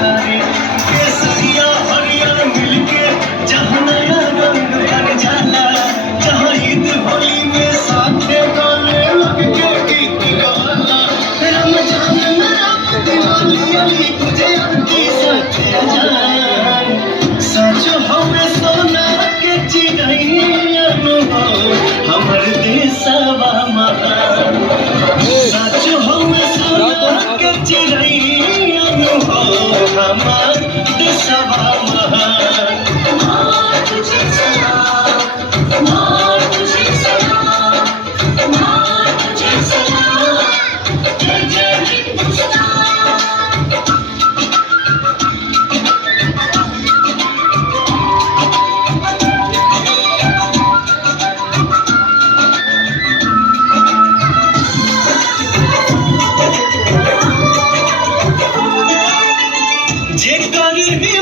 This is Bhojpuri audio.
बहारे केसरिया हरियर मिलके जहाँ नया रंग बन जाला, जहाँ ईद होली में साथे गाने लग के गीत गाला। रमजान में दिवाली अली तुझे आरती साथे जान, सच हमें सोना के चिड़ैयन हो हमर देशवा महान। सच हमें सोना के चिड़ैयन हो हमर देशवा महान। माँ तुझे सलाम, माँ तुझे सलाम, माँ तुझे सलाम, जय जय हिंदुस्तान। जेकर भी